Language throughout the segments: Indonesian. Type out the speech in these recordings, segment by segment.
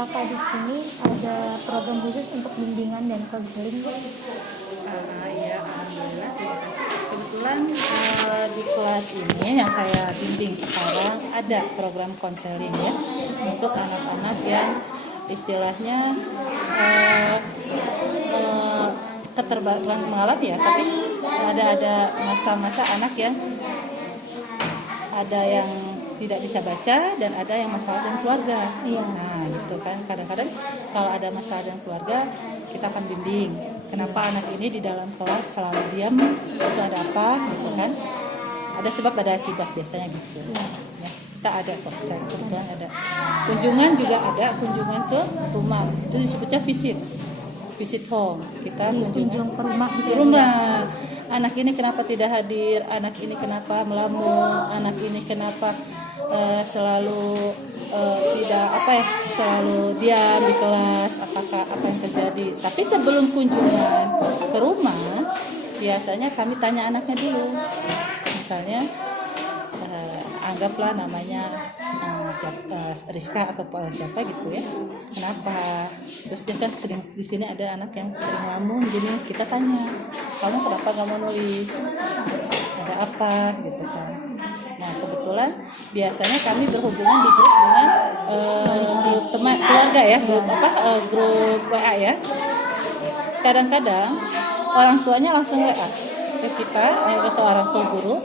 Kakak di sini ada program khusus untuk bimbingan dan konseling, Bu? Ya, alhamdulillah, terima kasih. Kebetulan di kelas ini yang saya bimbing sekarang ada program konseling ya untuk anak-anak yang istilahnya keterbatasan mengalami ya, tapi ada masa-masa anak yang ada yang tidak bisa baca dan ada yang masalah dengan keluarga. Iya. Nah, gitu kan. Kadang-kadang kalau ada masalah dengan keluarga, kita akan bimbing. Kenapa anak ini di dalam kelas selalu diam? Itu ada apa? Gitu kan. Ada sebab, ada akibat biasanya gitu. Ya, kita ada kok. Saya kebetulan ada. Kunjungan juga ada, kunjungan ke rumah. Itu disebutnya visit home. Kita Kunjung ke rumah gitu. di rumah. Anak ini kenapa tidak hadir? Anak ini kenapa melamun? Anak ini kenapa selalu selalu diam di kelas? Apakah apa yang terjadi? Tapi sebelum kunjungan ke rumah, biasanya kami tanya anaknya dulu. Misalnya anggaplah namanya Rizka atau siapa gitu ya, kenapa, terus dia kan sering di sini ada anak yang sering ngelamun gini, kita tanya, kamu kenapa gak mau nulis, ada apa gitu kan. Nah, kebetulan biasanya kami berhubungan di grup dengan grup teman keluarga ya, grup WA ya. Kadang-kadang orang tuanya langsung WA ke kita atau orang tua guru,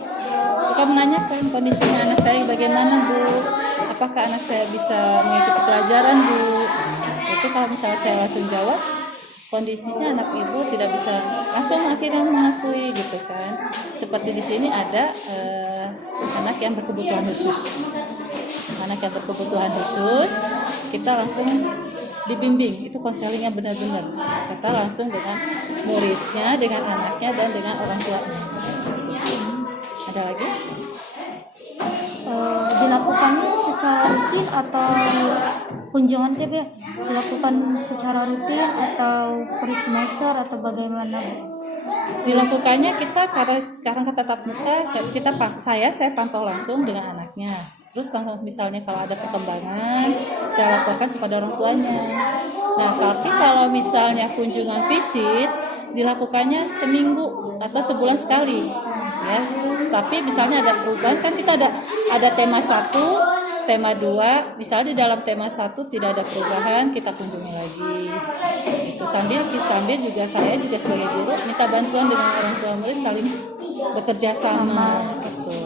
kita menanyakan kondisinya anak saya bagaimana, Bu, apakah anak saya bisa mengikuti pelajaran, Bu. Itu kalau misalnya saya langsung jawab, kondisinya anak ibu tidak bisa, langsung akhirnya mengakui gitu kan. Seperti di sini ada anak yang berkebutuhan khusus. Anak yang berkebutuhan khusus, kita langsung dibimbing, itu konselingnya benar-benar. Kita langsung dengan muridnya, dengan anaknya, dan dengan orang tuanya. Ada lagi? Dilakukannya secara rutin atau kunjungan TB dilakukan secara rutin atau per semester atau bagaimana, Bu? Dilakukannya kita karena sekarang tatap muka, saya pantau langsung dengan anaknya. Terus misalnya kalau ada perkembangan, saya laporkan kepada orang tuanya. Nah, tapi kalau misalnya kunjungan visit, dilakukannya seminggu atau sebulan sekali ya. Tapi misalnya ada perubahan, kan kita ada tema 1, tema 2, misalnya di dalam tema 1 tidak ada perubahan, kita kunjungi lagi. Itu sambil juga saya juga sebagai guru minta bantuan dengan orang tua murid, saling bekerja sama gitu.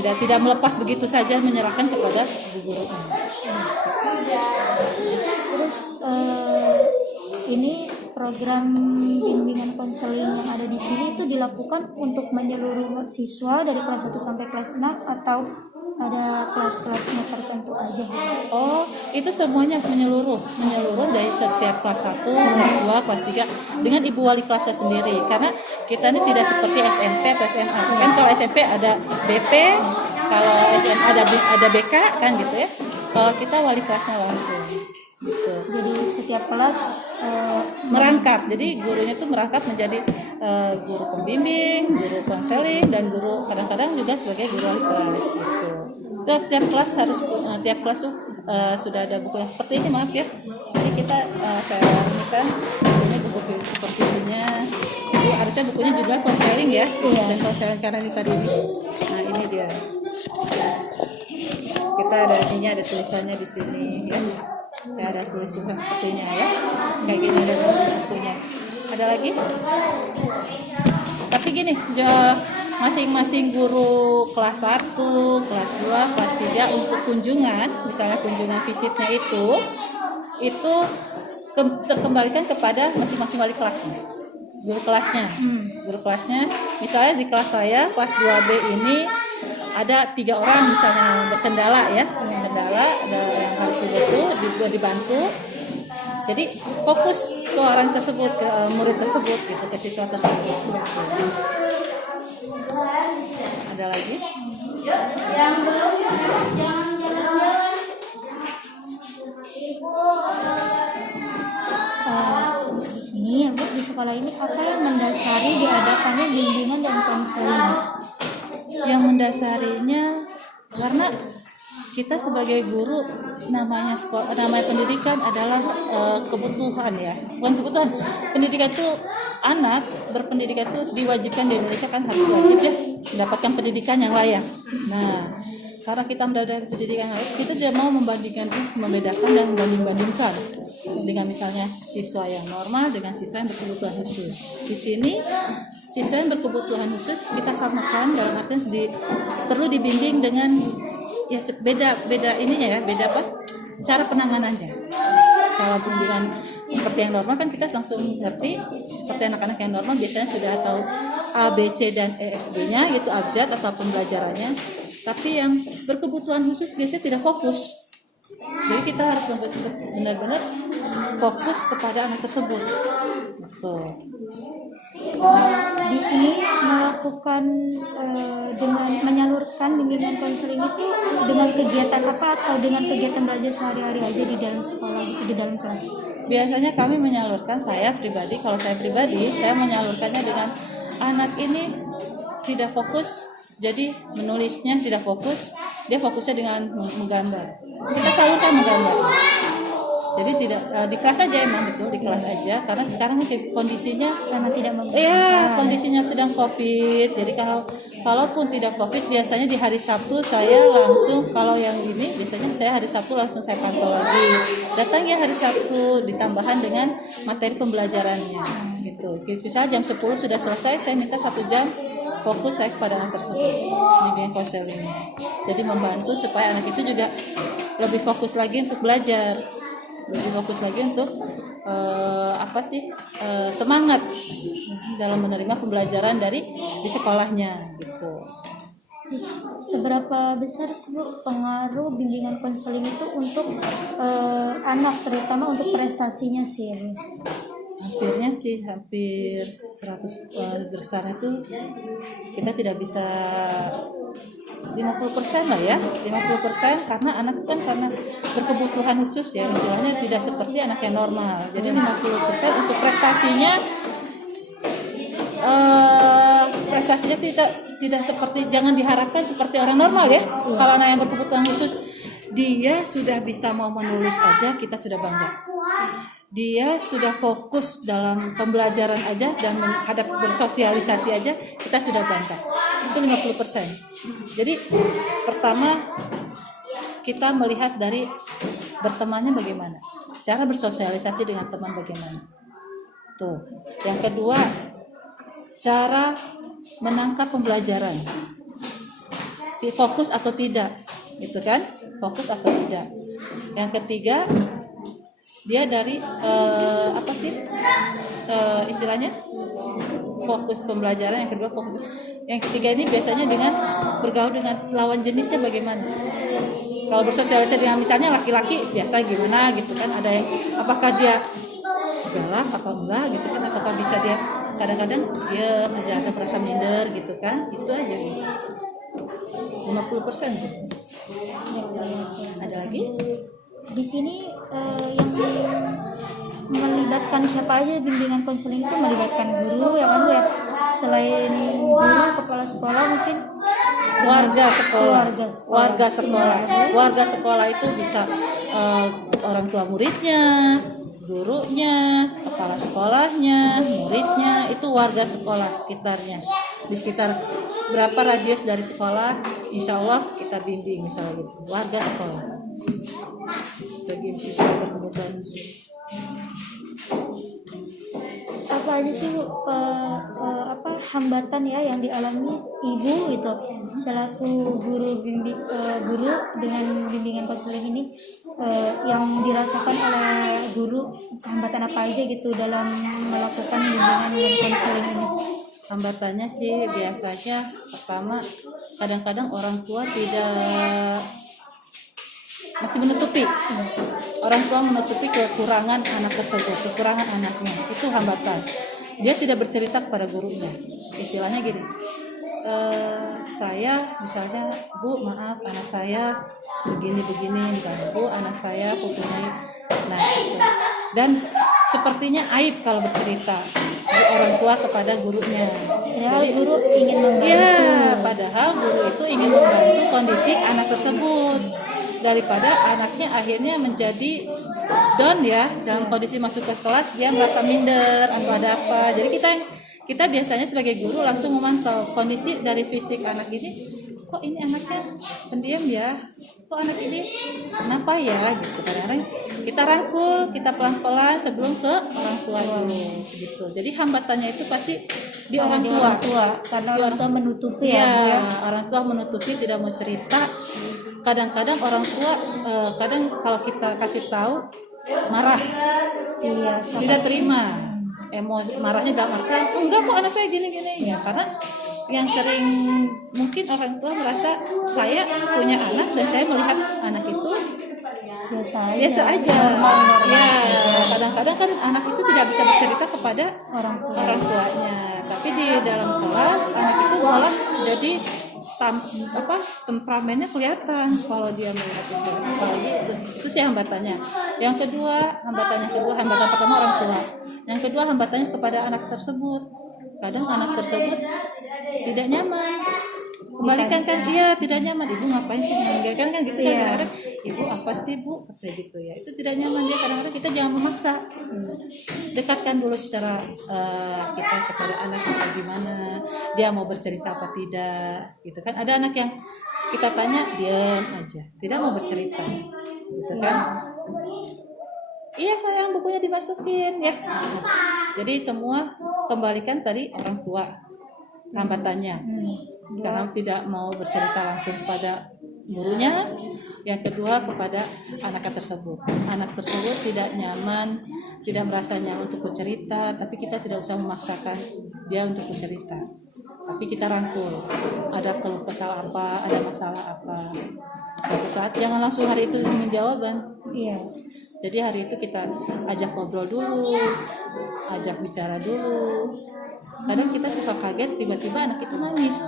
Tidak melepas begitu saja menyerahkan kepada guru. Terus ini program bimbingan konseling yang ada di sini itu dilakukan untuk menyeluruh siswa dari kelas 1 sampai kelas 6 atau ada kelas-kelasnya tertentu aja? Oh, itu semuanya menyeluruh dari setiap kelas 1, kelas 2, kelas 3 dengan ibu wali kelasnya sendiri. Karena kita ini tidak seperti SMP atau SMA. Kan kalau SMP ada BP, kalau SMA ada BK kan gitu ya. Kalau kita wali kelasnya langsung gitu. Jadi setiap kelas merangkap, jadi gurunya tuh merangkap menjadi guru pembimbing, guru konseling, dan guru kadang-kadang juga sebagai guru wali kelas gitu. Tiap kelas tuh sudah ada buku yang seperti ini, maaf ya. Jadi kita saya ini bukunya buku supervisinya. Harusnya bukunya juga konseling ya, dan konseling karena ini tadi ini. Nah, ini dia. Kita ada tulisannya di sini ya. Ada tulis juga sepertinya ya, kayak gini ada bukunya. Ada lagi? Tapi gini, masing-masing guru kelas 1, kelas 2, kelas 3 untuk kunjungan, misalnya kunjungan visitnya itu terkembalikan kepada masing-masing wali kelasnya, guru kelasnya. Misalnya di kelas saya, kelas 2B ini ada 3 orang misalnya berkendala ya, ada yang harus dibantu. Jadi fokus ke orang tersebut, ke murid tersebut gitu, ke siswa tersebut. Ada lagi? Yang belum jangan. Di sini ya, Bu, di sekolah ini apa yang mendasari diadakannya bimbingan dan konseling? Yang mendasarinya karena kita sebagai guru, namanya sekolah, namanya pendidikan adalah kebutuhan ya, bukan kebutuhan. Pendidikan itu, anak berpendidikan itu diwajibkan di Indonesia kan, harus wajib ya mendapatkan pendidikan yang layak. Nah, karena kita mendapatkan pendidikan yang layak, kita tidak mau membandingkan, membedakan dan membanding-bandingkan dengan misalnya siswa yang normal dengan siswa yang berkebutuhan khusus. Di sini siswa yang berkebutuhan khusus kita samakan, dalam artian perlu dibimbing dengan ya beda ininya ya, beda apa, cara penanganannya. Kalau bimbingan seperti yang normal kan kita langsung ngerti, seperti anak-anak yang normal biasanya sudah tahu A, B, C dan E, F, G-nya, itu abjad atau pembelajarannya. Tapi yang berkebutuhan khusus biasanya tidak fokus. Jadi kita harus benar-benar fokus kepada anak tersebut. Betul. Di sini melakukan dengan menyalurkan bimbingan konseling itu dengan kegiatan apa atau dengan kegiatan belajar sehari-hari aja di dalam sekolah gitu, di dalam kelas? Biasanya kami menyalurkan, saya pribadi saya menyalurkannya dengan anak ini tidak fokus, jadi menulisnya tidak fokus, dia fokusnya dengan menggambar. Kita salurkan menggambar. Jadi tidak di kelas aja, emang betul di kelas aja, karena sekarang kondisinya Karena tidak kondisinya sedang COVID. Jadi kalaupun tidak COVID, biasanya di hari Sabtu saya langsung, kalau yang ini biasanya saya hari Sabtu langsung saya pantau lagi. Datang ya hari Sabtu, ditambahan dengan materi pembelajarannya gitu. Misalnya jam 10 sudah selesai, saya minta 1 jam fokus saya kepada anak tersebut, bimbingan konseling. Jadi membantu supaya anak itu juga lebih fokus lagi untuk belajar, lebih fokus lagi untuk semangat dalam menerima pembelajaran di sekolahnya gitu. Seberapa besar sih Bu pengaruh bimbingan konseling itu untuk anak, terutama untuk prestasinya sih Bu? Hampir 100 besar itu kita tidak bisa 50% lah ya, 50%, karena anak kan karena berkebutuhan khusus ya, istilahnya tidak seperti anak yang normal. Jadi 50% untuk prestasinya tidak seperti, jangan diharapkan seperti orang normal ya. Kalau anak yang berkebutuhan khusus, dia sudah bisa mau menulis aja kita sudah bangga. Dia sudah fokus dalam pembelajaran aja dan menghadap bersosialisasi aja kita sudah bangga. Itu 50%. Jadi pertama kita melihat dari bertemannya bagaimana, cara bersosialisasi dengan teman bagaimana. Tuh. Yang kedua, cara menangkap pembelajaran. Fokus atau tidak, gitu kan? Fokus atau tidak. Yang ketiga, dia dari istilahnya fokus pembelajaran. Yang kedua fokus. Yang ketiga ini biasanya dengan bergaul dengan lawan jenisnya bagaimana. Kalau bersosialisasi dengan misalnya laki-laki biasa gimana gitu kan, ada yang apakah dia galak apa enggak gitu kan, ataukah bisa dia kadang-kadang dia ada merasa minder gitu kan, itu aja bisa 50%. Ada lagi di sini yang melibatkan siapa aja bimbingan konseling itu? Melibatkan guru ya kan Bu ya, selain guru, kepala sekolah, mungkin warga sekolah itu bisa orang tua muridnya, gurunya, kepala sekolahnya, muridnya, itu warga sekolah sekitarnya. Di sekitar berapa radius dari sekolah, insya Allah kita bimbing misalnya gitu, warga sekolah bagi siswa berkebutuhan khusus. Apa aja sih Bu hambatan ya yang dialami ibu itu selaku guru dengan bimbingan konseling ini, yang dirasakan oleh guru, hambatan apa aja gitu dalam melakukan bimbingan konseling ini? Hambatannya sih biasanya pertama, kadang-kadang orang tua masih menutupi. Orang tua menutupi kekurangan anak tersebut, kekurangan anaknya. Itu hambatan. Dia tidak bercerita kepada gurunya. Istilahnya gini, saya misalnya, Bu maaf anak saya begini-begini, misalnya Bu anak saya mempunyai, nah gitu. Dan sepertinya aib kalau bercerita orang tua kepada gurunya. Padahal guru ingin membantu. Ya, padahal guru itu ingin membantu kondisi anak tersebut. daripada anaknya akhirnya menjadi down ya, dalam kondisi masuk ke kelas dia merasa minder atau ada apa. Jadi kita biasanya sebagai guru langsung memantau kondisi dari fisik anak ini, kok ini anaknya pendiam ya, kok anak ini kenapa ya gitu. Kadang-kadang kita rangkul, kita pelan-pelan sebelum ke orang tua dulu gitu. Jadi hambatannya itu pasti di orang tua. Karena orang tua menutupi ya, Bu, ya. Orang tua menutupi, tidak mau cerita. Kadang-kadang orang tua kadang kalau kita kasih tahu marah, Iya, tidak terima, emosi, marahnya dalam artian enggak kok anak saya gini-gini ya, karena yang sering mungkin orang tua merasa saya punya anak dan saya melihat anak itu biasa aja. Ya, kadang-kadang kan anak itu tidak bisa bercerita kepada orang tuanya, tapi di dalam kelas anak itu malah jadi temperamennya kelihatan kalau dia melihat itu. Itu sih hambatannya. Hambatan pertama orang tua. Yang kedua hambatannya kepada anak tersebut. Kadang anak tersebut tidak nyaman. Kembalikan kan dia tidak nyaman, ibu ngapain sih meninggalkan kan gitu kan, kadang-kadang ibu apa sih bu kayak gitu ya, itu tidak nyaman dia. Kadang-kadang kita jangan memaksa, dekatkan dulu secara kita kepada anak seperti gimana dia mau bercerita apa tidak gitu kan. Ada anak yang kita tanya diam aja, tidak mau bercerita gitu kan. Iya sayang bukunya dimasukin ya. Jadi semua kembalikan tadi orang tua hambatannya, karena tidak mau bercerita langsung pada gurunya. Yang kedua kepada anak tersebut. Anak tersebut tidak nyaman, tidak merasa nyaman untuk bercerita, tapi kita tidak usah memaksakan dia untuk bercerita. Tapi kita rangkul, ada keluh kesah apa, ada masalah apa. Suatu saat jangan langsung hari itu ingin jawaban. Iya. Jadi hari itu kita ajak ngobrol dulu, ajak bicara dulu. Kadang kita suka kaget tiba-tiba anak itu nangis,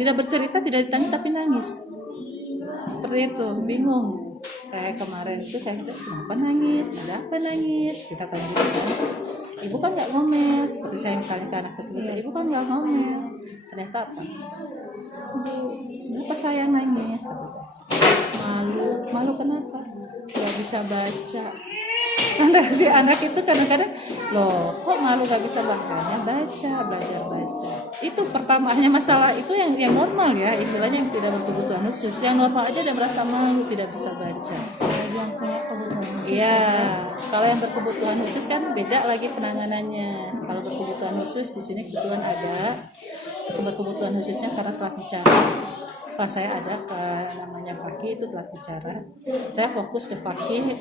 tidak bercerita, tidak ditanya tapi nangis, seperti itu, bingung. Kayak kemarin itu kayak kenapa nangis, ada apa nangis, kita tanya gitu kan. Ibu kan nggak ngomel, seperti saya misalnya ke anak tersebut, ibu kan nggak ngomel, ternyata apa, kenapa saya nangis, malu kenapa, nggak bisa baca. Karena si anak itu kadang-kadang loh kok malu gak bisa bacanya, belajar baca. Itu pertamanya masalah itu yang normal ya, istilahnya yang tidak berkebutuhan khusus. Yang normal aja udah merasa malu tidak bisa baca. Yang punya kebutuhan khusus. Iya, kalau yang berkebutuhan khusus kan beda lagi penanganannya. Kalau berkebutuhan khusus di sini kebetulan ada berkebutuhan khususnya karena telah bicara. Pas saya ada namanya Fakih itu telah bicara, saya fokus ke Fakih,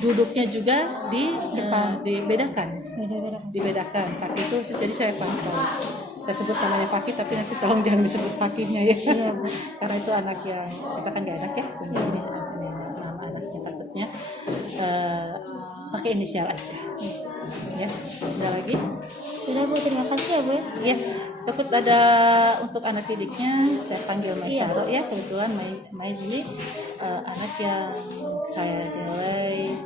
duduknya juga dibedakan. Fakih itu jadi saya pantau. Saya sebut namanya Fakih tapi nanti tolong jangan disebut Fakihnya ya, karena itu anak yang kita kan nggak enak ya, nama anaknya takutnya pakai inisial aja. Ya, ada lagi? Sudah Bu, terima kasih ya Bu. Ya, takut ada untuk anak didiknya saya panggil Maisaro ya, kebetulan Mai ini anak yang saya nilai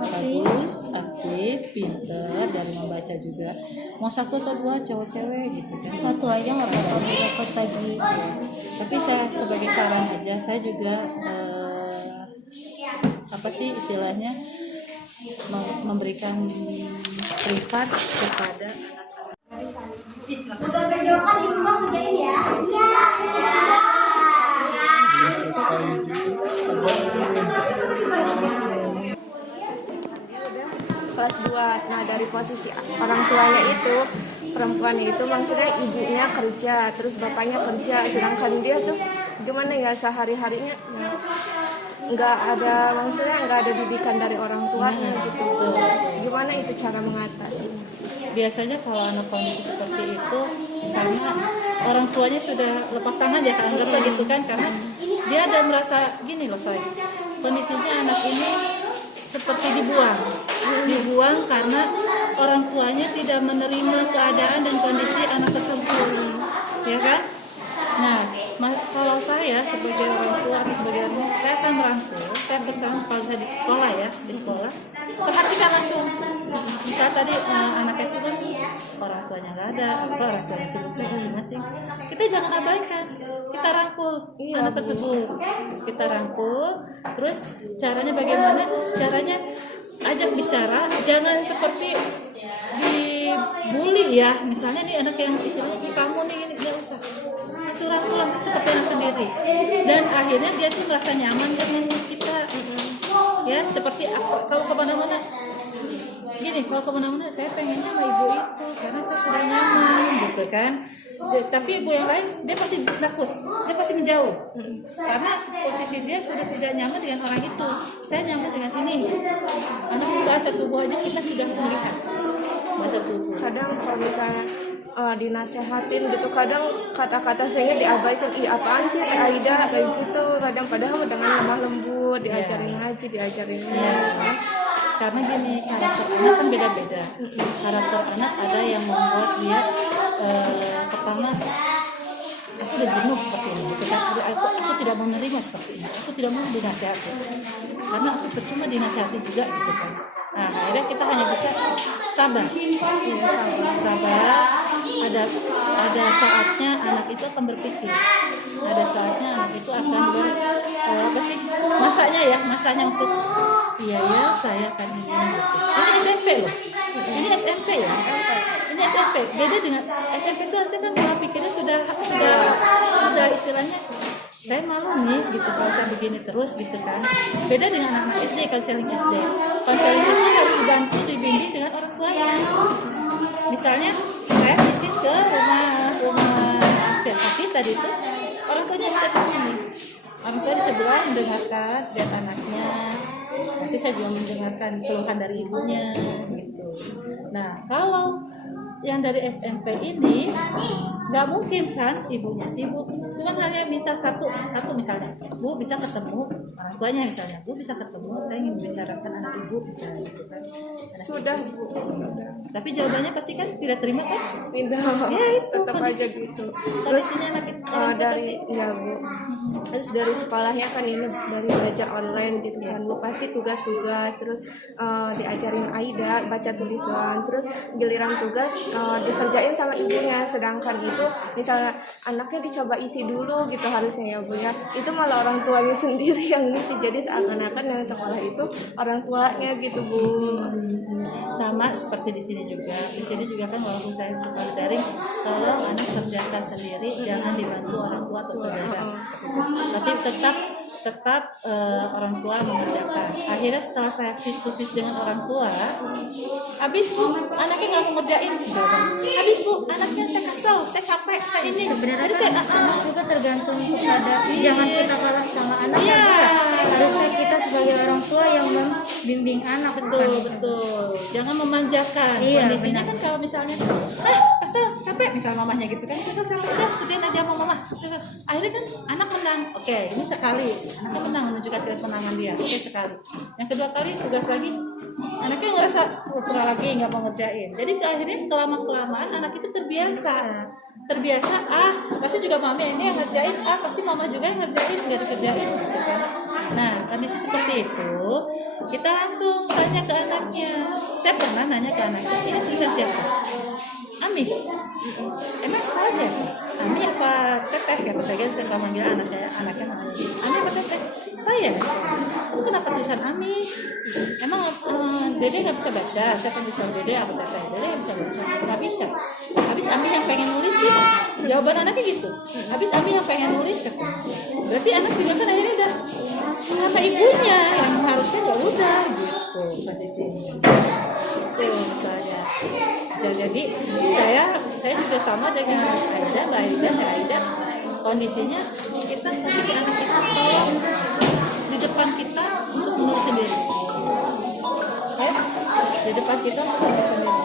bagus, aktif, pintar, dari membaca juga. Mau satu atau dua cowok cewek gitu kan? Satu aja nggak apa-apa dapat pagi. Tapi saya sebagai saran aja, saya juga apa sih istilahnya memberikan privat kepada Udah bejokan di rumah kerjain ya. Kelas 2. Nah, dari posisi orang tuanya itu, perempuannya itu maksudnya ibunya kerja, terus bapaknya kerja, sedangkan dia tuh gimana ya sehari-harinya nggak ada didikan dari orang tuanya gitu. Gimana itu cara mengatasi? Biasanya kalau anak kondisi seperti itu karena orang tuanya sudah lepas tangan ya, anggaplah gitu kan, karena dia ada merasa gini loh, saya kondisinya anak ini seperti dibuang karena orang tuanya tidak menerima keadaan dan kondisi anak tersebut, ya kan? Nah, kalau saya sebagai orang tua atau sebagai orang tua, saya akan merangkul, saya bersama kalau saya di sekolah ya, perhatikan langsung. Misal tadi anaknya terus orang tuanya nggak ada, orang tuanya sibuk masing-masing, kita jangan abaikan, kita rangkul. rangkul Iya, anak Bu. tersebut, kita rangkul. Terus caranya bagaimana? Caranya ajak bicara, jangan seperti dibully ya. Misalnya nih anak yang istilahnya kamu nih ini nggak usah, suruh pulang seperti anak sendiri. Dan akhirnya dia tuh merasa nyaman dengan kita. Ya seperti aku kalau kemana-mana gini, kalau kemana-mana saya pengennya sama ibu itu karena saya sudah nyaman gitu kan. Tapi ibu yang lain dia pasti takut, dia pasti menjauh karena posisi dia sudah tidak nyaman dengan orang itu. Saya nyaman dengan ini. Anak bahasa tubuh aja kita sudah melihat bahasa tubuh. Kadang kalau misalnya dinasehatin gitu, kadang kata-kata saya diabaikan, apaan sih Aida kayak gitu. Kadang padahal dengan lemah lembut diajarin ngaji, diajarin Karena gini, karakter anak kan beda-beda. Karakter anak ada yang membuat dia pertama aku udah jenuh seperti ini gitu kan. Aku tidak mau menerima seperti ini, aku tidak mau dinasihati karena aku percuma dinasihati juga gitu kan. Nah akhirnya kita hanya bisa sabar. Ada saatnya anak itu akan berpikir, ada saatnya anak itu akan masanya untuk iya ya saya akan ini gitu. Ini SMP loh, ini SMP ya. Ini SMP, beda dengan SMP itu harusnya kan pola pikirnya sudah istilahnya saya malu nih gitu kalau saya begini terus gitu kan. Beda dengan anak SD, konseling SD. Konseling SD harus dibantu, dibimbing dengan orang tuanya. Misalnya saya visit ke rumah sakit tadi itu, orang tuanya bisa di sini. Orang tua di sebelah mendengarkan lihat anaknya. Nanti saya juga mendengarkan keluhan dari ibunya gitu. Nah kalau yang dari SMP ini nggak mungkin kan ibunya sibuk, cuman hanya minta satu misalnya, Bu bisa ketemu orang tuanya misalnya, Bu bisa ketemu, saya ingin membicarakan anak ibu misalnya gitu kan. sudah Bu. Tapi jawabannya pasti kan tidak terima kan? Tidak. Ya itu Tetap aja gitu. kondisinya anak orang tua pasti. Ya Bu. Terus dari sekolahnya kan ini dari belajar online gitu kan Bu, pasti tugas-tugas, terus diajarin Aida baca tulisan, terus giliran tugas dikerjain sama ibunya, sedangkan itu misalnya anaknya dicoba isi dulu gitu harusnya ya Bu ya, itu malah orang tuanya sendiri yang ngisi, jadi seakan-akan yang sekolah itu orang tuanya gitu Bu. Sama seperti di sini juga. Di sini juga kan walaupun saya sekolah daring, tolong anak kerjakan sendiri, jangan dibantu orang tua atau saudara seperti itu. Tapi tetap orang tua mengerjakan. Akhirnya setelah saya face to face dengan orang tua, habis Bu, anaknya nggak mau ngerjain. Habis Bu, anaknya saya kesel, saya capek, saya ini. Sebenarnya Jadi kan saya anak juga tergantung pada jangan kita kalah sama anak Iya. ya. Harusnya kita sebagai orang tua yang membimbing anak. betul. Jangan memanjakan. Iya, Kondisinya benar. kan kalau misalnya kesel, capek, misal mamahnya gitu kan, kesel, capek, udah kerjain aja sama mama. Akhirnya kan anak menang. Oke, ini sekali, anaknya menang, menunjukkan kemenangan dia. Oke, sekali. Yang kedua kali tugas lagi, anaknya ngerasa pura lagi nggak mau ngerjain. Jadi akhirnya kelamaan anak itu terbiasa pasti juga mami ini yang ngerjain, pasti mama juga yang ngerjain, nggak dikerjain gitu kan. Nah kondisi seperti itu kita langsung tanya ke anaknya. Saya pernah nanya ke anaknya, ini tulisan siapa? Ami. Emang sekolah siapa? Ami apa Teteh? Kata saya manggil anaknya namanya Ami apa Teteh? Saya. Kenapa tulisan Ami? Emang Dede nggak bisa baca? Saya kan bisa Dede apa Teteh? Dede nggak bisa baca? Nggak bisa. Habis Ami yang pengen nulis sih. Jawaban anaknya gitu. Habis Ami yang pengen nulis kan. Berarti anak juga kan akhirnya udah kata ibunya yang harusnya ya udah gitu kondisinya. Itu misalnya. Dan jadi saya juga sama dengan Mbak Aida, kondisinya kita kondisi anak kita tolong di depan kita untuk menulis sendiri. Di depan kita untuk menulis sendiri.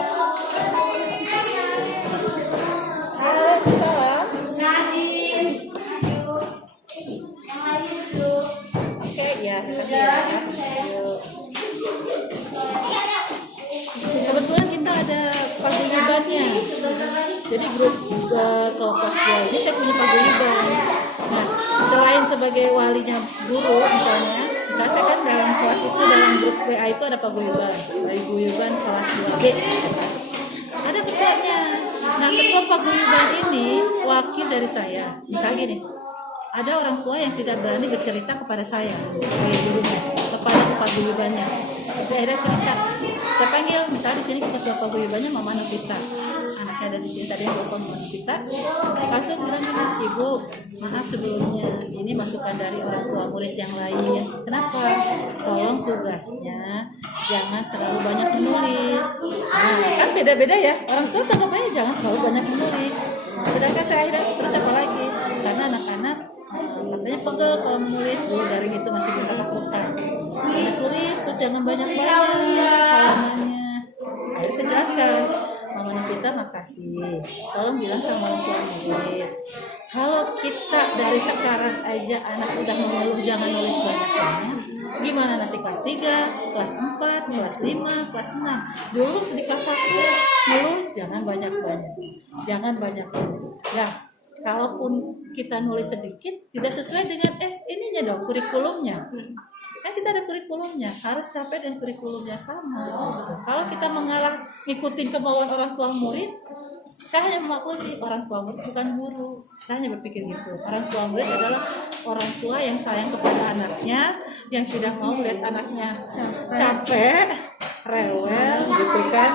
Halo, salam. Oke, ya, terima kasih ya. Kebetulan kita ada paguyubannya. Jadi grup kelompok ini saya punya paguyuban. Nah, selain sebagai walinya guru misalnya saya kan dalam kelas itu dalam grup WA itu ada paguyuban kelas 2B. Ada ketuanya. Nah, ketua paguyuban ini wakil dari saya. Misalnya gini, ada orang tua yang tidak berani bercerita kepada saya sebagai gurunya, kepada paguyubannya. Tapi akhirnya cerita, saya panggil, misalnya di sini kita ketua paguyubannya Mama Novita, anaknya ada di sini tadi yang telepon Mama Novita, langsung bilang, Ibu, maaf sebelumnya, ini masukan dari orang tua murid yang lain. Kenapa? Tolong tugasnya jangan terlalu banyak menulis. Nah, kan beda-beda ya. Orang tua tanggapannya jangan terlalu banyak menulis. Sedangkan saya akhirnya terus apa lagi? Karena anak-anak katanya pegel kalau menulis, dulu daring itu masih bentak-bentak. Banyak tulis, terus jangan banyak-banyak halamannya. Akhirnya saya jelaskan, Mama Novita makasih. Tolong bilang sama orang tua murid. Kalau kita dari sekarang aja anak udah mengeluh jangan nulis banyak-banyak, gimana nanti kelas 3, kelas 4, kelas 5, kelas 6. Dulu di kelas 1 nulis jangan banyak-banyak. Jangan banyak-banyak. Ya, kalaupun kita nulis sedikit tidak sesuai dengan ininya dong, kurikulumnya. Kan kita ada kurikulumnya, harus capai dan kurikulumnya sama. Kalau kita mengalah ngikutin kemauan orang tua murid, saya hanya memaklumi orang tua murid bukan guru. Saya hanya berpikir gitu. Orang tua murid adalah orang tua yang sayang kepada anaknya, yang tidak mau melihat anaknya capek, rewel, gitu kan.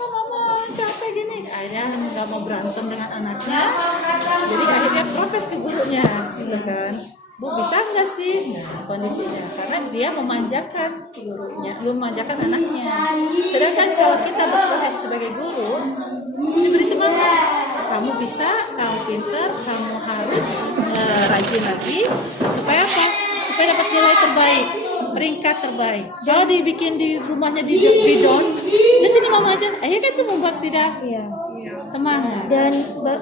Oh, Mama capek gini. Akhirnya nggak mau berantem dengan anaknya. Jadi akhirnya protes ke gurunya, gitu kan. Bu, bisa nggak sih? Nah, kondisinya karena dia memanjakan gurunya, memanjakan anaknya. Sedangkan kalau kita berprofesi sebagai guru, diberi semangat. Kamu bisa, kamu pintar, kamu harus rajin lagi. Supaya apa? Supaya dapat nilai terbaik, peringkat terbaik. Kalau dibikin di rumahnya di down, di sini mama aja. Akhirnya itu membuat tidak semangat. Dan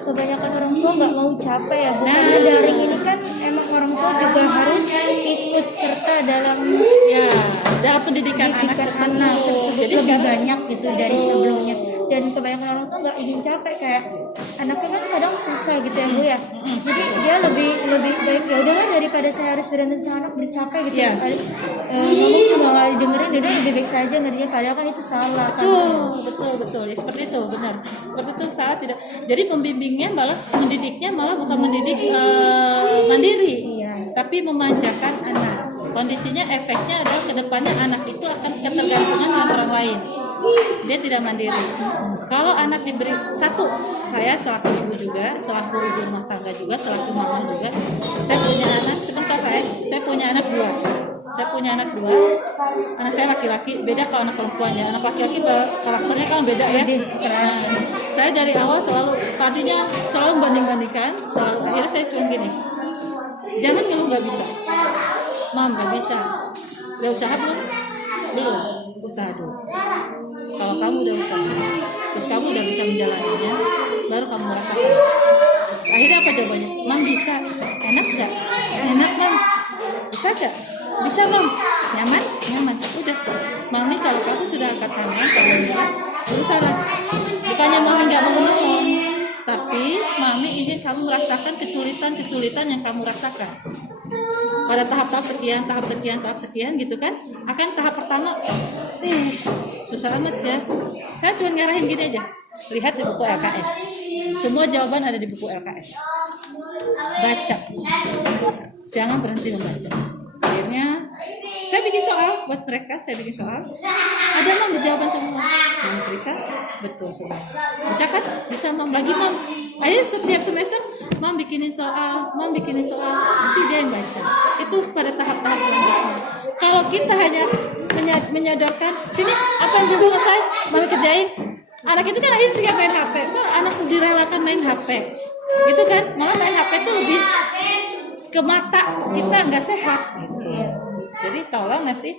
kebanyakan orang tua nggak mau capek ya Bu. Karena daring ini kan emang orang tua juga harus ikut serta dalam pendidikan anak tersebut. Jadi lebih banyak gitu dari sebelumnya. Dan kebanyakan orang tua nggak ingin capek, kayak anaknya kan kadang susah gitu ya Bu ya. Jadi dia lebih baik ya udahlah daripada saya harus berantem sama anak bercapek gitu. Ngomong juga nggak didengerin, udah lebih baik saja ngerjain, padahal kan itu salah kan. Betul ya, seperti itu, benar. Seperti itu salah tidak. Jadi pembimbingnya mendidiknya malah bukan mendidik mandiri, tapi memanjakan anak. Kondisinya efeknya adalah kedepannya anak itu akan ketergantungan dengan orang lain. Dia tidak mandiri. Kalau anak diberi satu, saya selaku ibu juga, selaku ibu rumah tangga juga, selaku mama juga, saya punya anak sebentar saya punya anak dua. Saya punya anak dua. Anak saya laki-laki, beda kalau anak perempuannya. Anak laki-laki karakternya kan beda ya. Nah, saya dari awal tadinya selalu banding-bandingkan, akhirnya saya cuma gini. Jangan ngeluh nggak bisa. Mam nggak bisa. Udah usaha belum? Belum. Usaha dulu. Kalau kamu udah usaha, terus kamu udah bisa menjalaninya, baru kamu merasakan. Akhirnya apa jawabannya? Mam bisa. Enak nggak? Enak Mam. Bisa nggak? Bisa Mam. Nyaman? Nyaman. Udah. Mami kalau kamu sudah angkat tangan, berusaha. Bukannya Mami nggak mau menolong, tapi Mami ingin kamu merasakan kesulitan yang kamu rasakan. Pada tahap sekian gitu kan. Akan tahap pertama, susah amat ya. Saya cuma ngarahin gini aja. Lihat di buku LKS. Semua jawaban ada di buku LKS. Baca. Jangan berhenti membaca. Akhirnya saya bikin soal buat mereka, ada Mam jawaban semua. Mam periksa, betul semua. Bisa kan? Bisa Mam, lagi Mam. Ayo setiap semester Mam bikinin soal, nanti dia yang baca. Itu pada tahap-tahap selanjutnya. Kalau kita hanya menyodorkan, sini apa yang belum selesai, Mami kerjain. Anak itu kan akhirnya tinggal main HP. Kok anak direlakan main HP? Itu kan, malah main HP itu lebih ke mata kita nggak sehat gitu. Jadi tolong nanti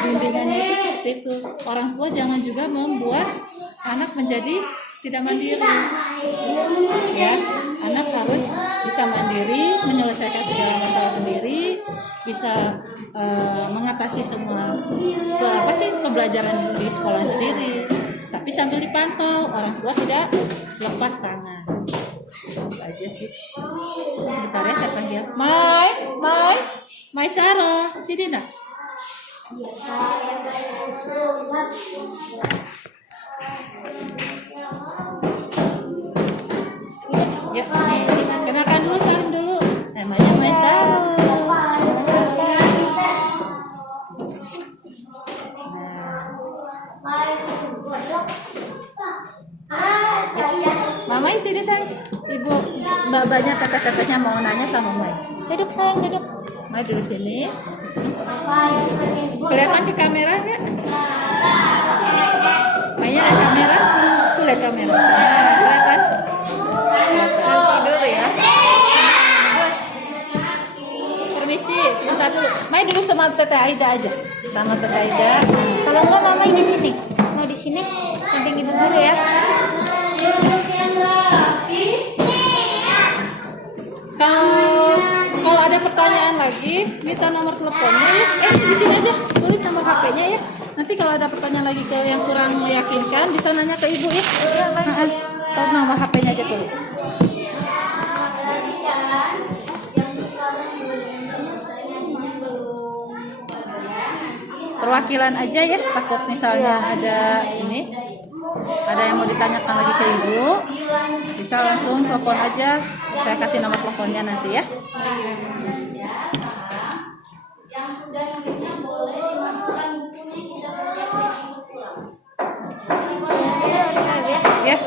bimbingannya itu seperti itu. Orang tua jangan juga membuat anak menjadi tidak mandiri. Ya, anak harus bisa mandiri, menyelesaikan segala masalah sendiri, bisa mengatasi semua pembelajaran di sekolah sendiri. Tapi sambil dipantau, orang tua tidak lepas tangan. Itu aja sih. Sebentar ya, saya panggil Mai Sarah, sini nak. Ya, kenalkan dulu, salam dulu. Namanya babanya teteh-tetehnya mau nanya sama Mai. Duduk sayang, duduk. Mai dulu sini. Kelihatan di kamera nggak? Mainnya lihat kamera, tuh lihat kamera. Nah, kelihatan? Tidur ya. Permisi, sebentar dulu. Mai duduk sama Teteh Aida aja, sama Teteh Aida. Kalau enggak mama di sini. Mau di sini samping ibu guru ya. Kalau ada pertanyaan lagi, minta nomor teleponnya ya. Di sini aja, tulis nomor HP-nya ya. Nanti kalau ada pertanyaan lagi ke yang kurang meyakinkan, bisa nanya ke ibu ya. Tahu nomor HP-nya aja tulis. Perwakilan aja ya, takut misalnya ada yang mau ditanyakan lagi ke ibu, bisa langsung telepon aja. Saya kasih nomor teleponnya nanti ya. Ya,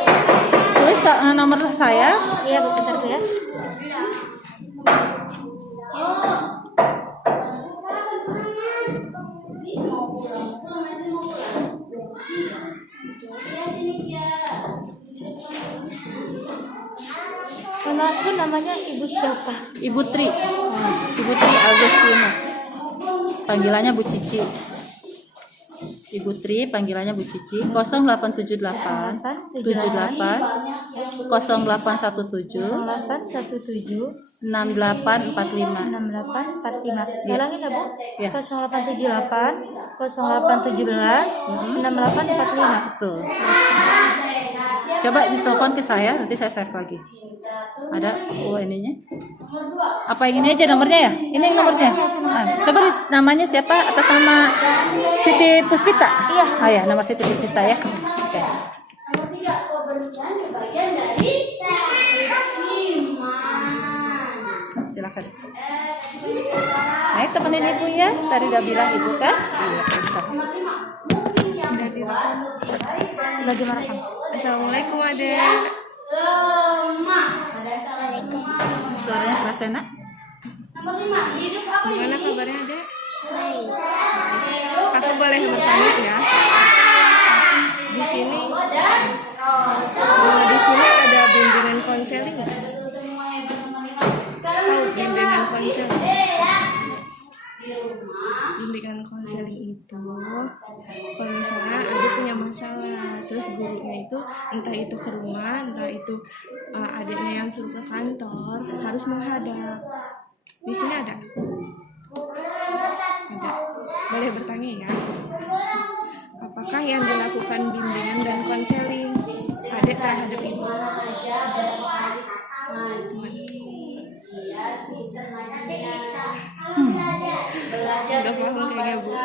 tulis nomor saya. Iya, bentar ya. Nama aku namanya Ibu siapa? Ibu Tri. Ibu Tri Agustina. Panggilannya Bu Cici. Ibu Tri panggilannya Bu Cici. 0878 78 0817 0817 6845. 6845. Salangin ya Bu? Ya. 0878 0817 6845. Betul. Coba ditelepon ke saya, nanti saya save lagi. Ada ininya. Apa yang ini aja nomornya ya? Ini yang nomornya. Coba namanya siapa? Atas nama Siti Puspita. Iya. Oh ya, nomor Siti Puspita ya. Oke. Silakan. Ayo temenin ibu ya. Tadi udah bilang ibu kan? Iya. Lagi merekam. Assalamualaikum adek. Suaranya keras enak. Gimana kabarnya adek? Kakak boleh bertanya ya? Di sini ada bimbingan konseling nggak? Tahu bimbingan konseling? Bimbingan konseling itu kalau misalnya ada punya masalah, terus gurunya itu entah itu ke rumah, entah itu adiknya yang suruh ke kantor, harus menghadap. Di sini ada. Boleh bertanya ya. Apakah yang dilakukan bimbingan dan konseling adik terhadap ibu? Udah paham kayaknya Bu.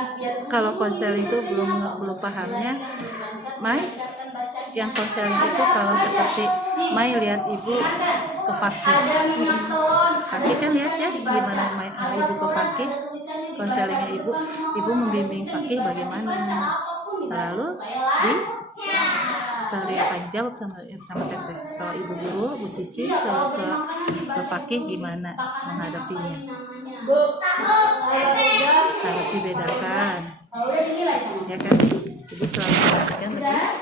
Kalau konseling itu belum pahamnya, Mai. Yang konseling itu kalau seperti Mai lihat ibu ke Fakih. Fakih kan lihat ya gimana ibu ke Fakih. Konselingnya ibu membimbing Fakih bagaimana. Selalu apa yang jawab sama Teteh. Kalau ibu guru Bu Cici selalu ke Fakih gimana menghadapinya. Harus dibedakan, ya kan? Ibu selalu mengatakan begitu.